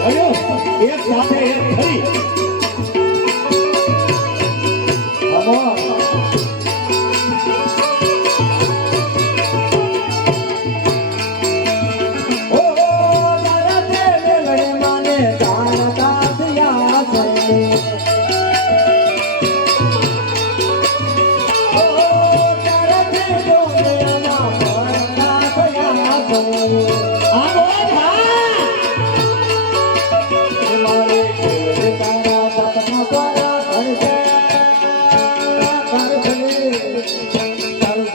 એક સાથે એક ફરી